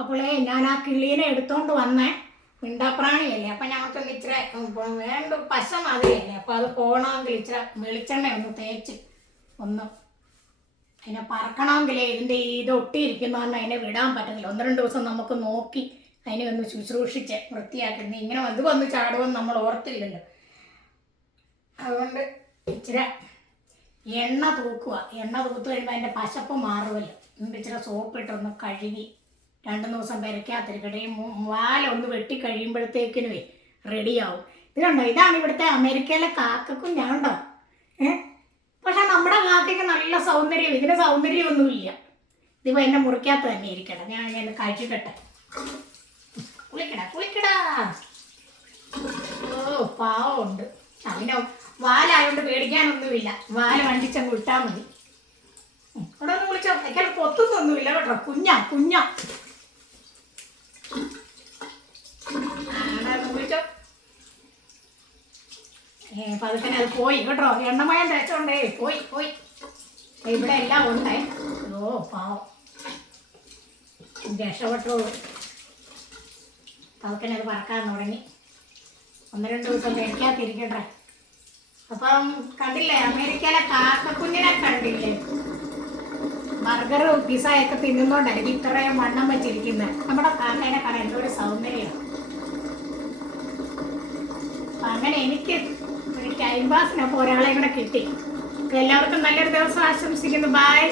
അപ്പോളേ ഞാൻ ആ കിളീനെ എടുത്തോണ്ട് വന്നേ. മിണ്ടാപ്രാണിയല്ലേ, അപ്പം ഞങ്ങൾക്ക് ഇച്ചിരി വേണ്ട പശ മാതിരിയല്ലേ, അപ്പം അത് പോകണമെങ്കിൽ ഇച്ചിരി വെളിച്ചെണ്ണ ഒന്ന് തേച്ച് ഒന്ന് അതിനെ പറക്കണമെങ്കിലേ ഇതിൻ്റെ ഇത് ഒട്ടിയിരിക്കുന്നതുകൊണ്ട് അതിനെ വിടാൻ പറ്റത്തില്ല. 1-2 ദിവസം നമുക്ക് നോക്കി അതിനെ ഒന്ന് ശുശ്രൂഷിച്ച് വൃത്തിയാക്കി. ഇങ്ങനെ അത് വന്ന് ചാടുമെന്ന് നമ്മൾ ഓർത്തില്ലല്ലോ. അതുകൊണ്ട് ഇച്ചിരി എണ്ണ തൂക്കുക. എണ്ണ തൂത്ത് കഴിയുമ്പോൾ അതിൻ്റെ പശപ്പ് മാറുമല്ലോ. എന്നിട്ട് ഇച്ചിരി സോപ്പിട്ടൊന്ന് കഴുകി 2 ദിവസം പെരയ്ക്കാത്തിരിക്കട്ടെ. വാലൊന്ന് വെട്ടി കഴിയുമ്പോഴത്തേക്കിനുവേ റെഡിയാവും. ഇതുണ്ടോ, ഇതാണ് ഇവിടുത്തെ അമേരിക്കയിലെ കാക്കക്കുഞ്ഞ് ഉണ്ടോ. പക്ഷെ നമ്മുടെ കാക്കയ്ക്ക് നല്ല സൗന്ദര്യം, ഇതിന് സൗന്ദര്യമൊന്നുമില്ല. ഇതിപ്പോൾ എന്നെ മുറിക്കാത്ത തന്നെ ഇരിക്കട്ടെ. ഞാൻ ഇങ്ങനെ കഴിച്ചിട്ടെ. കുളിക്കടാ. ഓ പാവമുണ്ട്. അതിൻ്റെ വാലായതുകൊണ്ട് പേടിക്കാനൊന്നുമില്ല. വാല് വണ്ടിച്ചങ്ങ് വിട്ടാൽ മതി. ഇവിടെ ഒന്ന് വിളിച്ചോ. എനിക്ക് കൊത്തുന്നൊന്നുമില്ല കേട്ടോ. കുഞ്ഞാ വിളിച്ചോ. പതുക്കനെ അത് പോയി കേട്ടോ. എണ്ണമയം തേച്ചോണ്ടേ പോയി. ഇവിടെ എല്ലാം ഉണ്ടേ. ഓ പാവം രക്ഷപ്പെട്ടോളൂ. പതുക്കനെ അത് പറക്കാൻ തുടങ്ങി. 1-2 ദിവസം പേടിക്കാത്തിരിക്കട്ടെ. അപ്പം കണ്ടില്ലേ, അമേരിക്കയിലെ കാക്കക്കുഞ്ഞിനെ കണ്ടില്ലേ. ബർഗറും പിസയൊക്കെ തിന്നുന്നോണ്ടായിരിക്കും ഇത്രയും വണ്ണം വെച്ചിരിക്കുന്നത്. നമ്മുടെ കാക്കേനെ കാണാൻ എന്തൊരു സൗന്ദര്യമാണ്. അപ്പം അങ്ങനെ എനിക്ക് ടൈം പാസിനപ്പോൾ ഒരാളെ കൂടെ കിട്ടി. എല്ലാവർക്കും നല്ലൊരു ദിവസം ആശംസിക്കുന്നു. ബൈ.